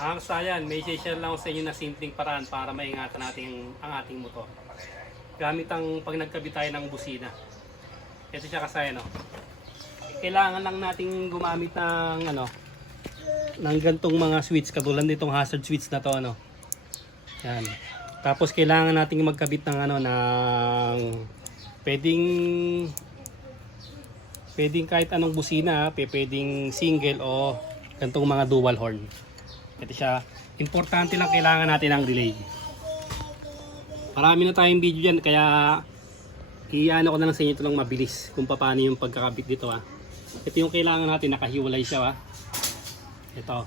Kasayan, may share lang ako sa inyo na simpleng paraan para maingatan natin ang ating motor. Gamit ang pag nagkabit tayo ng busina. Ito siya kasayan, no? Kailangan lang nating gumamit ng ng gantong mga switch katulad nitong hazard switch na to, ano. Yan. Tapos kailangan nating magkabit ng ng pwedeng kahit anong busina, pwedeng single o gantong mga dual horn. Ito siya. Importante lang kailangan natin ang relay. Marami na tayong video dyan, kaya iano ko na lang sa inyo ito lang mabilis kung paano yung pagkakabit dito. Ito yung kailangan natin, nakahiwalay siya. Ito.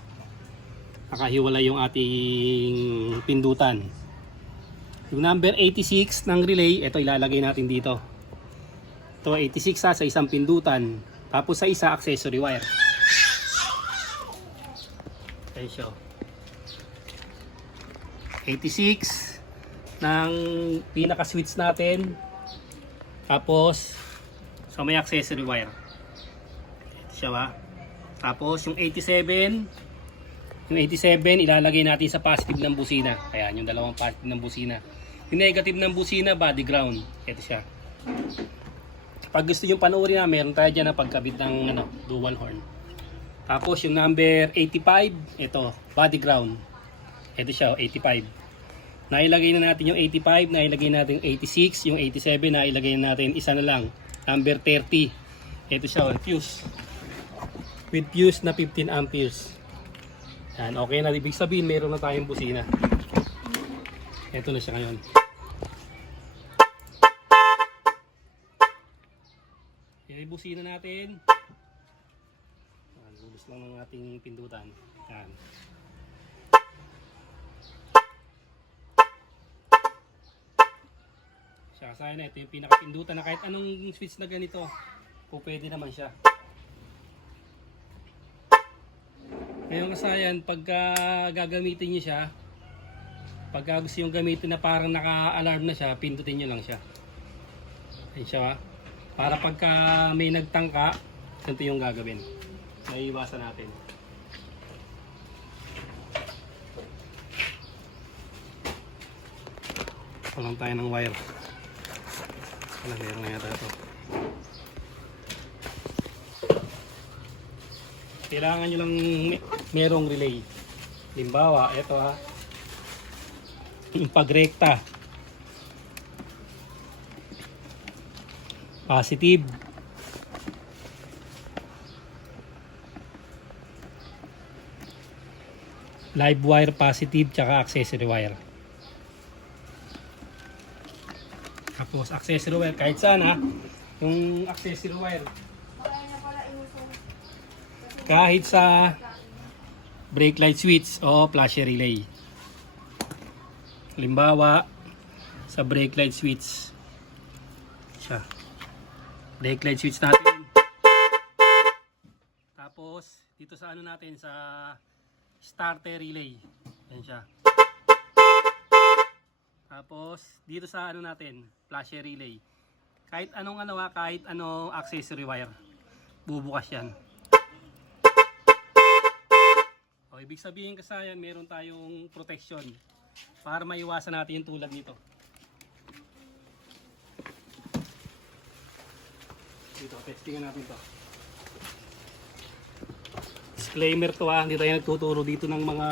Nakahiwalay yung ating pindutan. Yung number 86 ng relay, ito ilalagay natin dito. Ito 86 sa isang pindutan. Tapos sa isa accessory wire. Ayan siya. 86 ng pinaka switch natin, tapos sa may accessory wire. Ito siya ba? Tapos yung 87 ilalagay natin sa positive ng busina. Ayan yung dalawang positive ng busina. Yung negative ng busina, body ground. Ito siya. Pag gusto nyo panoorin na, meron tayo dyan na pagkabit ng dual horn. Tapos yung number 85, ito body ground. Ito siya, 85. Nailagay na natin yung 85, nailagay natin yung 86, yung 87, nailagay na natin isa na lang, number 30. Ito siya, fuse. With fuse na 15 amperes. Yan, okay na. Ibig sabihin, meron na tayong busina. Ito na siya ngayon. Yan yung busina natin. Yan, gulos lang ng ating pindutan. Yan. Kasayan na, ito yung pinakapindutan na kahit anong switch na ganito, kung pwede naman siya. Ngayon kasayan, pagka gagamitin nyo siya, pagka gusto yung gamitin na parang naka-alarm na siya, pindutin nyo lang siya. Ayan siya. Para pagka may nagtangka, ganito yung gagawin. Naiiwasan natin. Walang tayo ng wire. Wala, meron nga yata ito. Kailangan nyo lang merong relay. Limbawa, ito yung pagrekta. Positive. Live wire positive, tsaka accessory wire. Tapos accessory wire kahit saan yung accessory wire kahit sa brake light switch o flasher relay. Halimbawa sa brake light switch siya, brake light switch natin, tapos dito sa natin sa starter relay, yan siya. Tapos dito sa natin, flasher relay. Kahit anong kahit ano accessory wire, bubukas 'yan. O ibig sabihin kasayan, meron tayong protection para maiwasan natin yung tulad nito. Dito, testingan natin 'to. Disclaimer 'to hindi tayo nagtuturo dito ng mga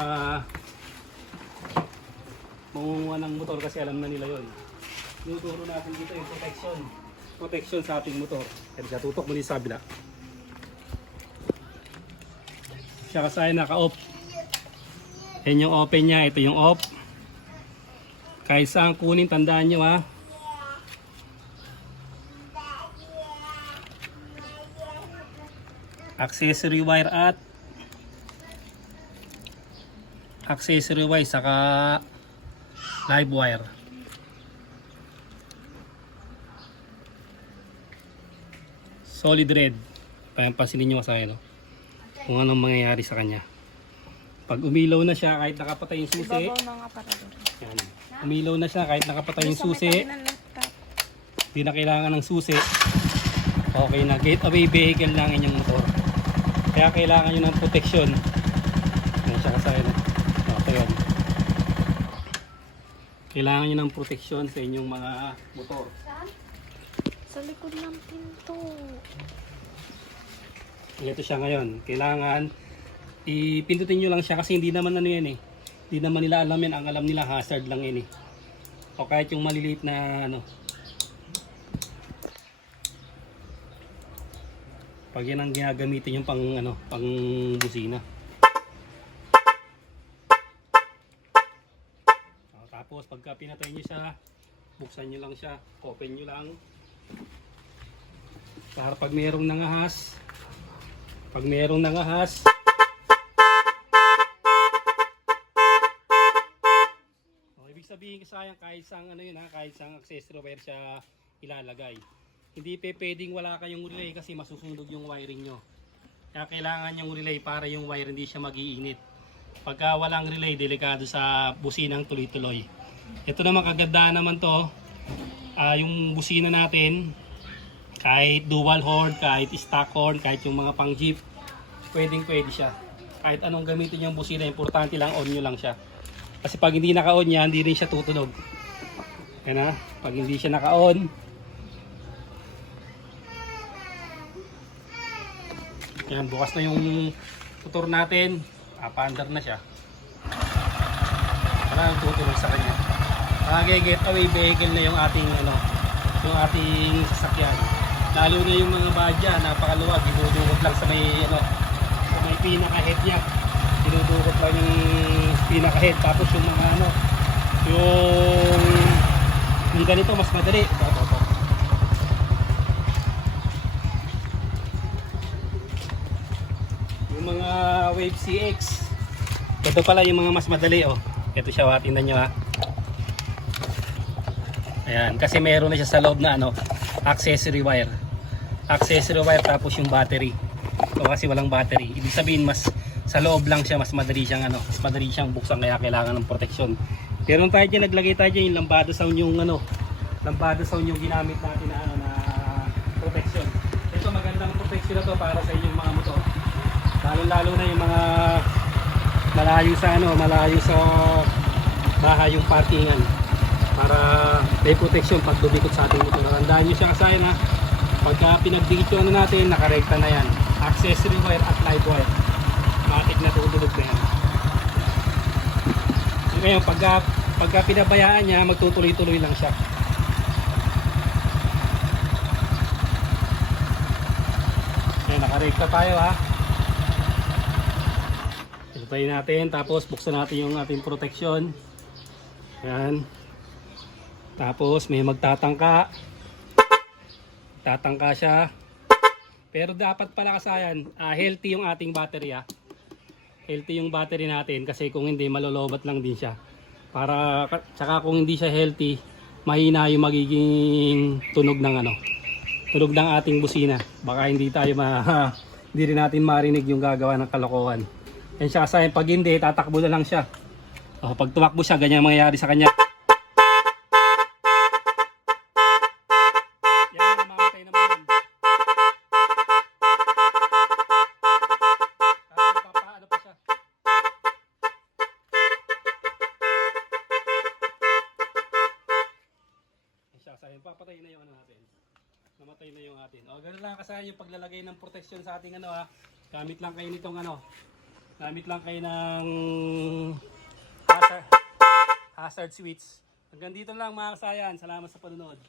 mangunguha ng motor kasi alam na nila yon. Tinuturo natin dito yung protection sa ating motor. Kaya siya, tutok mo din sa kabila. Siya kasi naka-off. Yan yung open niya, ito yung off. Kahit saan kunin, tandaan nyo accessory wire at accessory wire saka live wire. Solid red. Pansinin nyo kasi kung anong mangyayari sa kanya. Pag umilaw na siya kahit nakapatay yung susi. Yan. Umilaw na siya kahit nakapatay yung susi. Hindi na kailangan ng susi. Okay na. Gateway vehicle lang inyong motor. Kaya kailangan nyo ng protection. Yan siya kasi Kailangan nyo ng proteksyon sa inyong mga motor. Sa likod ng pinto. Ito siya ngayon. Kailangan ipindutin nyo lang siya kasi hindi naman ano yan eh. Hindi naman nila alam yan. Ang alam nila hazard lang yan eh. O kahit yung maliliit na ano. Pag yan ang ginagamitin yung pang ano, pang busina. Tapos pagka pinatay nyo siya, buksan nyo lang siya, open nyo lang. Para pag mayroong nangahas, ibig sabihin sayang kahit sang ano yun ha, kahit sang accessory wire siya ilalagay. Hindi pwedeng wala kayong relay kasi masusunog yung wiring nyo. Kaya kailangan yung relay para yung wire hindi siya mag-iinit. Pagka walang relay, delikado sa businang tuloy-tuloy. Ito naman kagandahan naman to, yung busina natin, kahit dual horn, kahit stock horn, kahit yung mga pang jeep, pwede siya. Kahit anong gamitin yung busina, importante lang on nyo lang siya. Kasi pag hindi naka-on yan, hindi rin siya tutunog. Yan na, pag hindi siya naka-on, yan, bukas na yung motor natin, paandar na siya. Wala nang tutulog sa kanya. Getaway vehicle na yung ating ano, yung ating sasakyan. Lalo na yung mga badya, napakaluwag, dinudukot lang sa may ano, sa may pinaka-head niya. Dinudukot lang yung pinaka-head, tapos yung mga ano, yung ganito mas madali. Ito. Yung mga Wave CX. Ito pala yung mga mas madali oh. Ito siya, tingnan nyo ha. Ayan, kasi meron na siya sa loob na ano, accessory wire. Accessory wire tapos yung battery. So kasi walang battery. Ibig sabihin mas sa loob lang siya, mas madali siyang ano, mas madali siyang buksan kaya kailangan ng proteksyon. Pero nung tayo dyan, naglagay tayo dyan yung lambada sound yung ano, lambada sound yung ginamit natin na ano na proteksyon. Ito magandang proteksyon na to para sa inyong mga motor. Lalo na yung mga malayo sa ano, malayo sa bahay yung parkingan. Para may protection pag dumikot sa ating motor. Tandaan nyo siya kasayan ha. Pagka pinagdikit yung ano natin, nakarekta na yan. Accessory wire at live wire. Matik na tutulog na yan. Ngayon, pagka pinabayaan niya, magtutuloy-tuloy lang siya. Ngayon, nakarekta tayo ha. Ipatay natin, tapos buksan natin yung ating protection. Yan. Tapos may magtatangka. Tatangka siya. Pero dapat pala kasayan, healthy yung ating battery ha. Healthy yung battery natin kasi kung hindi malolobat lang din siya. Tsaka kung hindi siya healthy, mahina yung magiging tunog ng ano. Tunog ng ating busina. Baka hindi hindi rin natin marinig yung gagawa ng kalokohan. Yan siya kasayan, pag hindi, tatakbo na lang siya. Pag tumakbo siya, ganyan mangyayari sa kanya. Papatay na yung ano natin. Namatay na yung atin. O ganoon lang kasi yung paglalagay ng protection sa ating ano ha. Gamit lang kayo nitong ano. Gamit lang kayo ng hazard switch. Hanggang dito lang mga kasayan. Salamat sa panonood.